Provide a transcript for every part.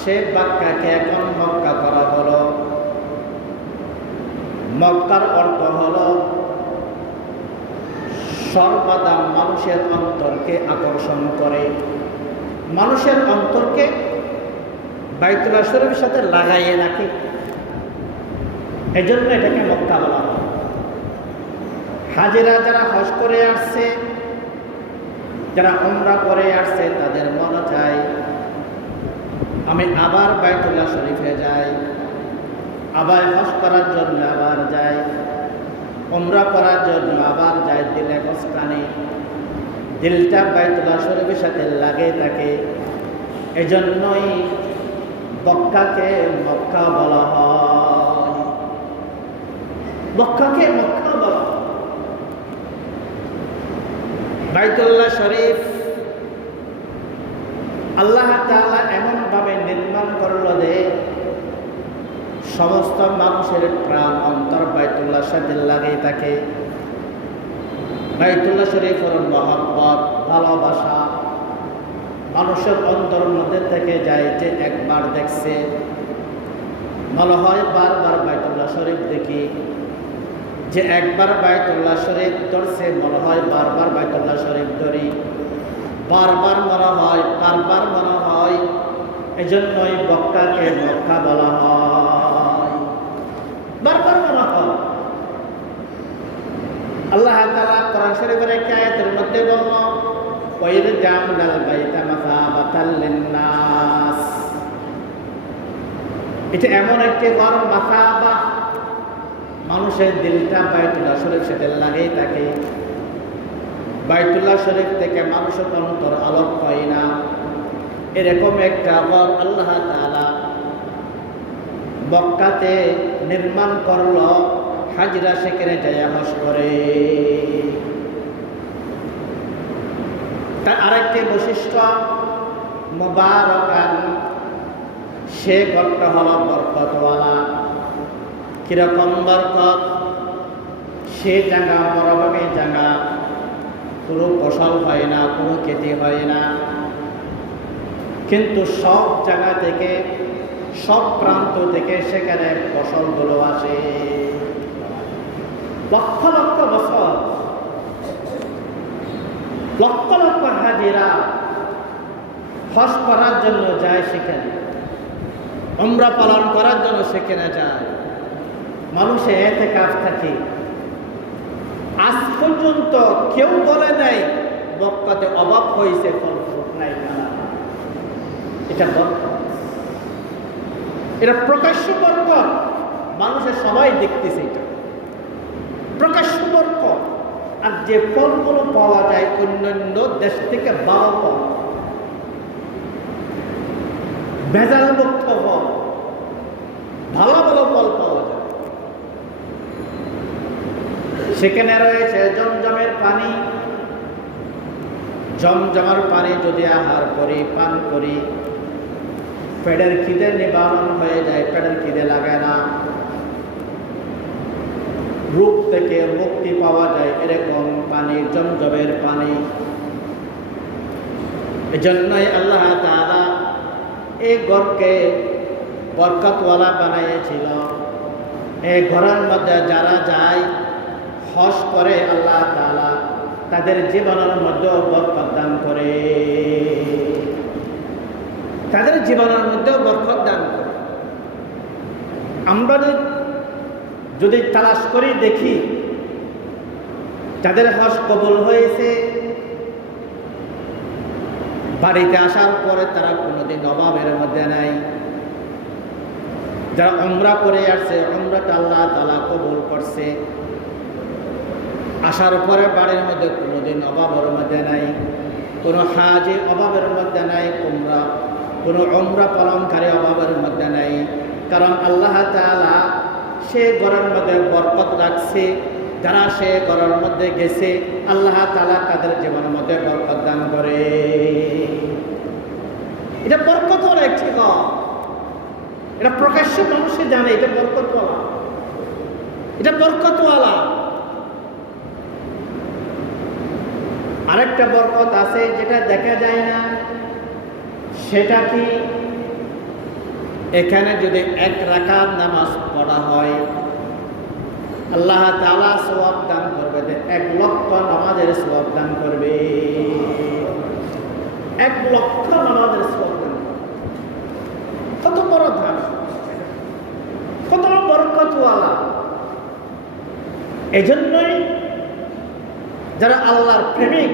সে বাক্কাকে এখন মক্কা করা হলো। মক্কার অর্থ হলো সর্বদা মানুষের অন্তরকে আকর্ষণ করে, মানুষের অন্তরকে বাইতুল্লাহ শরীফের সাথে লাগাইয়ে রাখে। এজন্য এটাকে মক্কা বলা হয়। হাজিরা যারা হজ করে আসছে, যারা উমরা করে আসছে, তাদের মনে চায় আমি আবার বাইতুল্লাহ শরীফে যাই, আবার হজ করার জন্য আবার যাই, উমরা করার জন্য আবার যাই। দিলে কষ্টানি, দিলটা বাইতুল্লাহ শরীফের সাথে লাগে থাকে। এজন্যই মক্কাকে মক্কা বলা হয়। মক্কাকে মক্কা বলা হয়। বাইতুল্লাহ শরীফ আল্লাহ তাআলা এমনভাবে নির্মাণ করলো যে সমস্ত মানুষের প্রাণ অন্তর বাইতুল্লাহ সাথে লাগে থাকে। বাইতুল্লাহ শরীফের মহব্বত, ভালোবাসা মানুষের অন্তর মধ্যে থেকে যায়। যে একবার দেখছে মনে হয় বারবার বাইতুল্লাহ শরীফ দেখি, যে একবার বাইতুল্লাহ শরীফ ধরছে মনে হয় বারবার বাইতুল্লাহ শরীফ ধরি, বারবার মনে হয়, বারবার মনে হয়। এজন্যই মক্কাকে মক্কা বলা হয়, বারবার মনে হয়। আল্লাহ তাআলা কোরআন শরীফের এক আয়াতের মধ্যে বলল ওয়াইদ জামনাল বাইতা মাসাবাতাল লিন্নাস। এটা এমন একটি ঘর, মাসাবা মানুষের দিলটা বাইতুল্লাহ শরীফ সাথে লাগেই থাকে। বাইতুল্লাহ শরীফ থেকে মানুষের অন্তর আলোক পায় না, এরকম একটা ঘর আল্লাহ তাআলা মক্কাতে নির্মাণ করলো। হাজিরা সেখানে যায় হজ করে। তার আরেকটি বৈশিষ্ট্য মুবারাকান, সে ঘরটা হলো বরকতওয়ালা। কিরকম বরকত? সে জায়গা মরুভূমি জায়গা, কোনো ফসল হয় না, কোনো খেতি হয় না, কিন্তু সব জায়গা থেকে, সব প্রান্ত থেকে সেখানে ফসলগুলো আসে। লক্ষ লক্ষ বছর, লক্ষ লক্ষ হাজিরা হজ করার জন্য যায় সেখানে, উমরা পালন করার জন্য সেখানে যায়। মানুষে ইতিকাফ থাকে। আজ পর্যন্ত কেউ বলে নাই মক্কাতে অভাব হয়েছে, ফল ফ্রুট নাই, এটা বরকত, এটা প্রকাশ্য বরকত। মানুষের সবাই দেখতেছে, এটা প্রকাশ্য বরকত। আর যে ফলগুলো পাওয়া যায় অন্যান্য দেশ থেকে পাওয়া ফল, ভেজাল মুক্ত ফল, ভালো ভালো ফল পাওয়া যায়। সেখানে রয়েছে জমজমের পানি। জমজমের পানি যদি আহার করি, পান করি, পেটের খিদে নিবারণ হয়ে যায়, পেটের খিদে লাগে না, রোগ থেকে মুক্তি পাওয়া যায়। এরকম পানি জমজমের পানি। এজন্যই আল্লাহ তাআলা এই ঘরকে বরকতওয়ালা বানাইয়েছিল। এই ঘরের মধ্যে যারা যায় হজ করে, আল্লাহ তাআলা তাদের জীবনের মধ্যেও বরকত দান করে, তাদের জীবনের মধ্যেও বরকত দান করে। আমরা যদি তালাশ করি দেখি যাদের হজ কবুল হয়েছে, বাড়িতে আসার পরে তারা কোনোদিন অভাবের মধ্যে নাই। যারা উমরা করে আসছে, উমরাটা আল্লাহ তাআলা কবুল করছে, আসার পরে বাড়ির মধ্যে কোনোদিন অভাবের মধ্যে নাই, কোনো হাজি অভাবের মধ্যে নাই, কোনো উমরা পালনকারী অভাবের মধ্যে নাই। কারণ আল্লাহ তাআলা সে ঘরের মধ্যে বরকত রাখছে। যারা সে ঘরের মধ্যে গেছে, আল্লাহ তাআলা তাদের জীবনের মধ্যে বরকত দান করে। এটা বরকত হলো একটি ঘর, এটা প্রকাশ্য মানুষে জানে এটা বরকতওয়ালা, এটা বরকতওয়ালা। আরেকটা বরকত আছে যেটা দেখা যায় না, সেটা কি? এখানে যদি 1 রাকাত নামাজ পড়া হয়, আল্লাহ তাআলা সওয়াব দান করবে, 1 লক্ষ নামাজের সওয়াব দান করবে। 1 লক্ষ নামাজের সওয়াব দান করবে। কত বড় ধান, কত বরকতওয়ালা। এজন্যই যারা আল্লাহর প্রেমিক,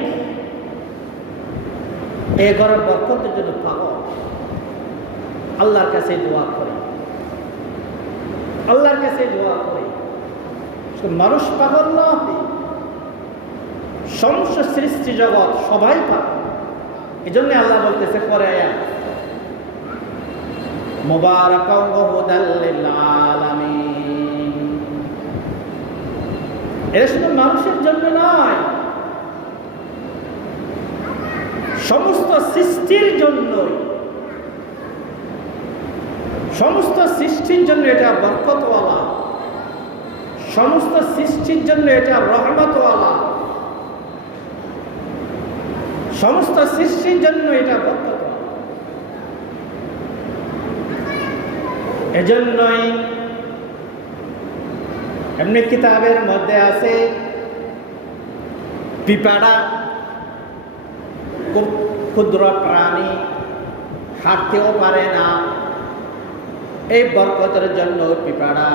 এই ঘরের বরকতের জন্য পাগল, আল্লাহর কাছে দোয়া করে, আল্লাহর কাছে দোয়া করে। মানুষ পাগল না, সমস্ত সৃষ্টি জগৎ সবাই পাগল। এই জন্য আল্লাহ বলতেছে পরে আয়াত, মুবারাকাও ওয়া হুদাল লিল আলামিন। এটা শুধু মানুষের জন্য নয়, সমস্ত সৃষ্টির জন্যই, সমস্ত সৃষ্টির জন্য এটা বরকতওয়ালা, সমস্ত সৃষ্টির জন্য এটা রহমতওয়ালা, সমস্ত সৃষ্টির জন্য এটা বরকতওয়ালা। এজন্যই এমনি কিতাবের মধ্যে আছে, পিপাড়া খুব ক্ষুদ্র প্রাণী, হাঁটতেও পারে না, এই বরকতের জন্য পিপাড়া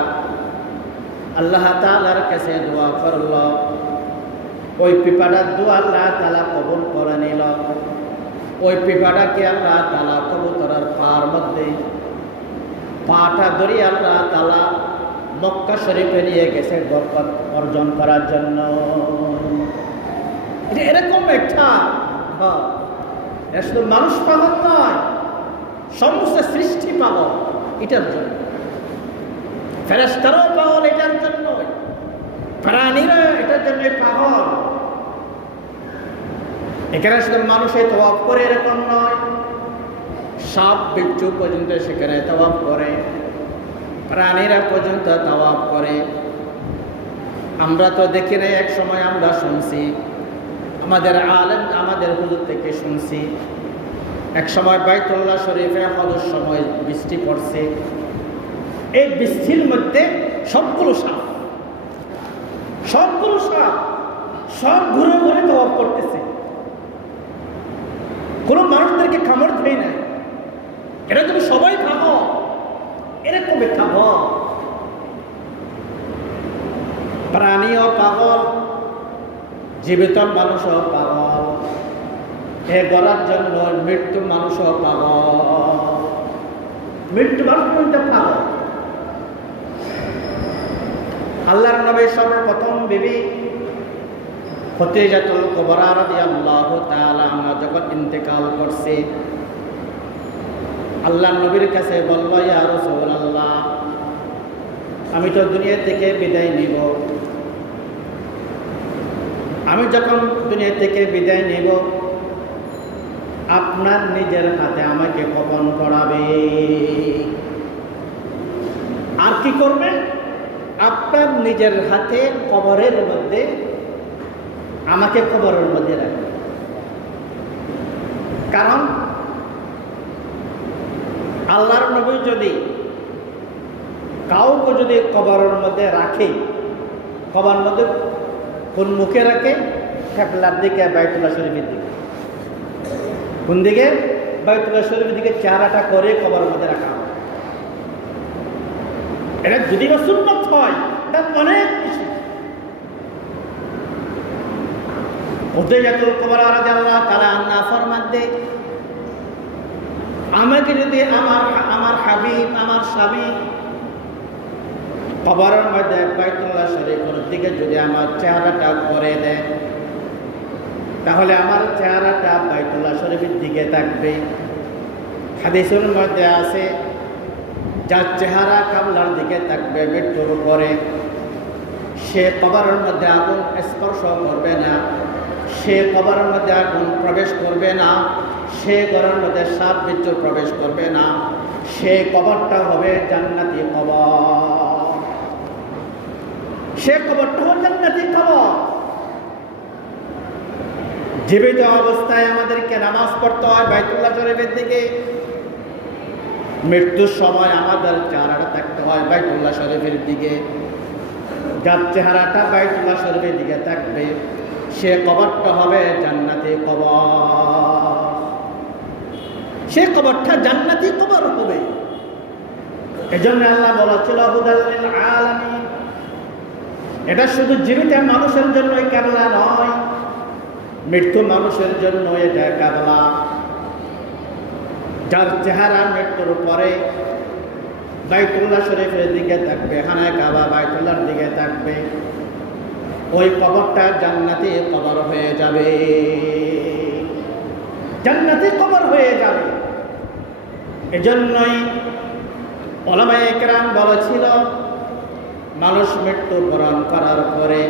আল্লাহ তাআলার কাছে দোয়া করল। ওই পিপাড়ার দোয়া আল্লাহ তাআলা কবুল করে নিল। ওই পিপাড়াকে আল্লাহ তাআলা কবুতরের পার মধ্যে পাটা ধরিয়ে আল্লাহ তাআলা মক্কা শরীফে নিয়ে গেছে বরকত অর্জন করার জন্য। এটা এরকম একটা শুধু মানুষ পাগল নয়, সমস্ত সৃষ্টি পাগল এটার জন্য। ফেরেশতারাও পাগল এটার জন্য, প্রাণীরা এটার জন্য পাগল। এখানে শুধু মানুষের তওয়াফ করে এরকম নয়, সাপ বিচ্ছু পর্যন্ত সেখানে তওয়াফ করে, প্রাণীরা পর্যন্ত তওয়াফ করে। আমরা তো দেখি না, এক সময় আমরা শুনছি, আমাদের আলেম আমাদের হুজুর থেকে শুনছি, এক সময় বাইতুল্লাহ শরীফে হজের সময় বৃষ্টি পড়ছে। এই বৃষ্টির মধ্যে সবগুলো সাপ সব ঘুরে ঘুরে তওয়াফ করতেছে, কোনো মানুষদেরকে কামড় দেয় না। এটা তুমি সবাই ভাবো, এরকম একটা ভাব। প্রাণীও পাগল, জীবিত মানুষও পাগল, এ গড়ার জন্য মৃত্যু মানুষও পাগল, মৃত্যু মানুষ পাগল। আল্লাহর নবী সর্বপ্রথম বিবি খদিজাতুল কুবরা রাদিয়াল্লাহু তাআলা আনহা যখন ইন্তেকাল করছে, আল্লাহর নবীর কাছে বলল, ইয়া রাসূলুল্লাহ, আমি তো দুনিয়া থেকে বিদায় নিব, আমি যখন দুনিয়া থেকে বিদায় নেব, আপনার নিজের হাতে আমাকে কফন করাবে। আর কি করবে? আপনার নিজের হাতে কবরের মধ্যে আমাকে কবরের মধ্যে রাখবে। কারণ আল্লাহর নবী যদি কাউকে যদি কবরের মধ্যে রাখে, কবর মধ্যে কোন মুখে রাখে? কিবলার দিকে, বাইতুল্লাহ শরীফের দিকে। কোন দিকে? বাইতুল্লাহ শরীফের দিকে চেহারাটা করে কবরের মধ্যে রাখা হয়। এটা যদি বা সুন্নাত হয়, এটা অনেক বেশি। খদিজাতুল কুবরা রাদিয়াল্লাহু তাআলা আনহা ফরমান দেয়, আমাকে যদি আমার হাবিব, আমার স্বামী কবরের মধ্যে বাইতুল্লাহ শরীফের দিকে যদি আমার চেহারাটা করে দেয়, তাহলে আমার চেহারাটা বাইতুল্লাহ শরীফের দিকে থাকবে। হাদিসের মধ্যে আছে, যার চেহারা কিবলার দিকে থাকবে মৃত্যুর পরে, সে কবরের মধ্যে আগুন স্পর্শ করবে না, সে কবরের মধ্যে আগুন প্রবেশ করবে না, সে ঘরের মধ্যে সাপ বিচ্ছু প্রবেশ করবে না, সে কবরটা হবে জান্নাতি কবর, সে কবরটা হবে জান্নাতি কবর। জীবিত অবস্থায় আমাদেরকে নামাজ পড়তে হয় বাইতুল্লাহ শরীফের দিকে, মৃত্যুর সময় আমাদের চেহারাটা থাকতে হয় বাইতুল্লাহ শরীফের দিকে। যার চেহারাটা বাইতুল্লাহ শরীফের দিকে থাকবে সে কবরটা হবে জান্নাতি কবর, সে কবরটা জান্নাতি কবর হবে। এজন্য আল্লাহ বলেছিল হুদাল লিল আলামিন, এটা শুধু জীবিত মানুষের জন্যই কেবলা নয়, মৃত্যু মানুষের জন্য এটা কেবলা। যার চেহারা মৃত্যুর পরে বাইতুল্লাহ শরীফের দিকে থাকবে, খানায়ে কাবা বাইতুল্লাহর দিকে থাকবে, ওই কবরটা জান্নাতি কবর হয়ে যাবে, জান্নাতি কবর হয়ে যাবে। এজন্যই উলামায়ে কেরাম বলেছিল মানুষ মৃত্যুবরণ করার পরে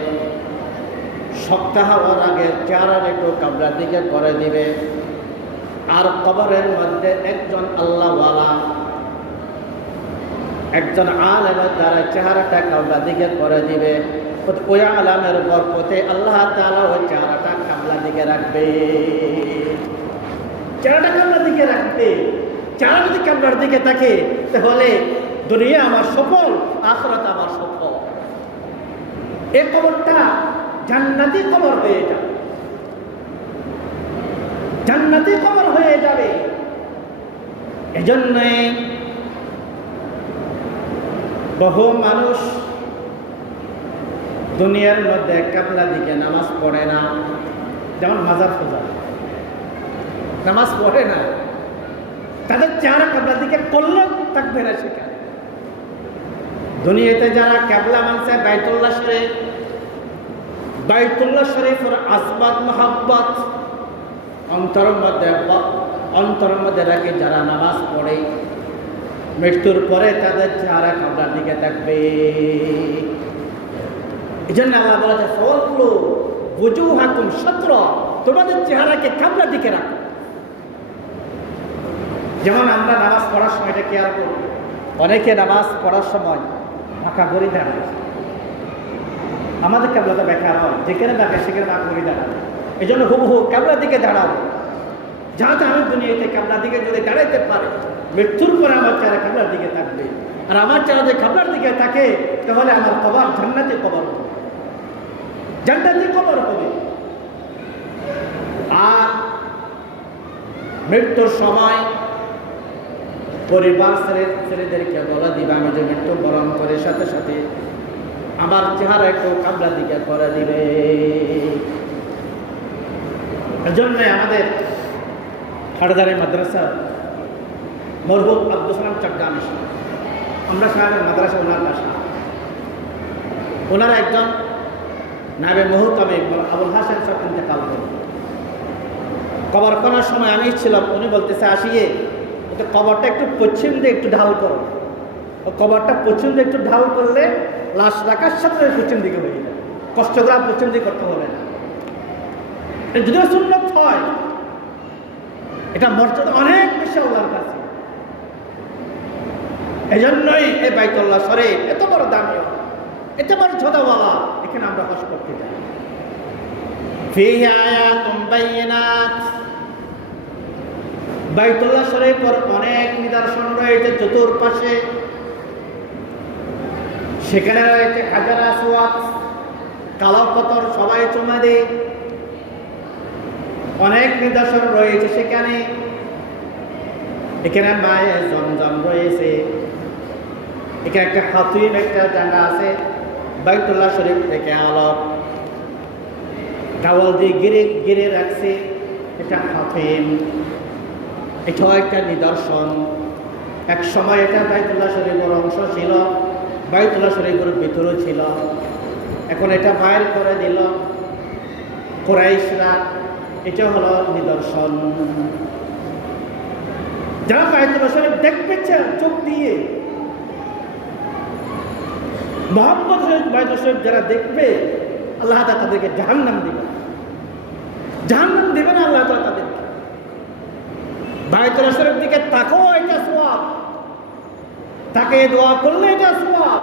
সপ্তাহ ওর আগে চেহারার একটু কাবলার দিকে করে দিবে, আর কবরের মধ্যে একজন আল্লাহওয়ালা, একজন আলেমের দ্বারা চেহারাটা কাবলার দিকে করে দিবে। ওই আলামের বরকতে আল্লাহ তাআলা ওই চেহারাটা কাবলার দিকে রাখবে, চেহারাটা কাবলার দিকে রাখবে। চেহারা যদি কাবলার দিকে থাকে তাহলে দুনিয়া আমার সফল, আখিরাত আমার সফল। এই কবরটা জান্নাতি কবর হয়ে যাবে, জান্নাতি কবর হয়ে যাবে। এজন্যই বহু মানুষ দুনিয়ার মধ্যে কাবলা দিকে নামাজ পড়ে না, যেমন মাজার পূজা নামাজ পড়ে না, তাদের চেহারা কাবলা দিকে করলেও থাকবে না সেখানে। দুনিয়াতে যারা কাবলা মানছে বাইতুল্লাহ শরীফ, বাইতুল্লাহ শরীফের আসবাত মহাব্বত অন্তরের মধ্যে রাখে যারা নামাজ পড়ে, মৃত্যুর পরে তাদের চেহারা কাবলার দিকে থাকবে। এই জন্য আল্লাহ বলেছে ফওয়াল্লু বুজুহাকুম শাত্র, তোমাদের চেহারাকে কাবলার দিকে রাখো। যেমন আমরা নামাজ পড়ার সময় এটা খেয়াল করব, অনেকে নামাজ পড়ার সময় ঢাকা করে দাঁড়ায়, আমাদের কাবলাটা বেকার হয়, যেখানে থাকে সেখানে না করে দাঁড়াবে। এই জন্য হুবহু কাবলার দিকে দাঁড়াবো, যাতে আমি দুনিয়াতে কাবলার দিকে যদি দাঁড়াইতে পারে, মৃত্যুর পরে আমার চেহারা কাবলার দিকে থাকবে। আর আমার চেহারা যদি কাবলার দিকে থাকে তাহলে আমার কবর জান্নাতি কবর হবে, জান্নাতি কবর হবে। আর মৃত্যুর সময় পরিবার ছেলেদেরকে বলে দিবে আমি যে মৃত্যুবরণ করে সাথে সাথে আমার চেহারা একটু কাবলার দিকে করে দিবে। এজন্য আমাদের হাটদারি মাদ্রাসা মরহুম আব্দুল সালাম চট্টগ্রামী, আমরা সাহেবের মাদ্রাসা ওনার বাসা, ওনারা একজন নায়েবে মুহতামি আবুল হাসান সাহেব ইন্তেকাল করেন। কবর করার সময় আমি ছিলাম, উনি বলতেছে আসিয়ে ওটা কবরটা একটু পশ্চিম দিয়ে একটু ঢাল করো, ও কবরটা পশ্চিম দিয়ে একটু ঢাল করলে লাশ রাখার সাথে পশ্চিম দিকে হয়ে যায়, কষ্ট করে পশ্চিম দিকে করতে হবে না। যদিও সুন্নত হয়, এটা মর্যাদা অনেক বেশি আল্লাহর কাছে। এই জন্যই এই বাইতুল্লাহ শরীফ এত বড় দামি, এত বড় ছোটওয়ালা, এখানে আমরা হজ করতে যাই। ফীহি আয়াতুম বাইয়িনাত, বাইতুল্লাহ শরীফের অনেক নিদর্শন রয়েছে চতুর্পাশে। সেখানে রয়েছে হাজার আসওয়াদ, কালো পাথর সবাই চুমা দেয়, অনেক নিদর্শন রয়েছে সেখানে। এখানে মায়ে জমজম রয়েছে, এখানে একটা খাতুন একটা জায়গা আছে বাইতুল্লাহ শরীফ থেকে আলোক টাওয়াল দিয়ে ঘিরে রাখছে, এটা খাতুন, এটাও একটা নিদর্শন। এক সময় এটা বাইতুল্লাহ শরীফের অংশ ছিল, বাইতুল্লাহ শরীফের ভিতরে ছিল, এখন এটা বাইর করে দিল কুরাইশরা, এটা হলো নিদর্শন। যারা বাইতুল্লাহ শরীফ দেখবে চোখ দিয়ে, মুহাম্মদ বাইতুল্লাহ শরীফ যারা দেখবে আল্লাহ তাআলা তাদেরকে জাহান্নাম দিবেন, জাহান্নাম দিবেন আল্লাহ তাআলা তাদেরকে। বাইতুল্লাহ শরীফ দিকে তাকাও, এটা সওয়াব, তাকে দোয়া করলে এটা সওয়াব।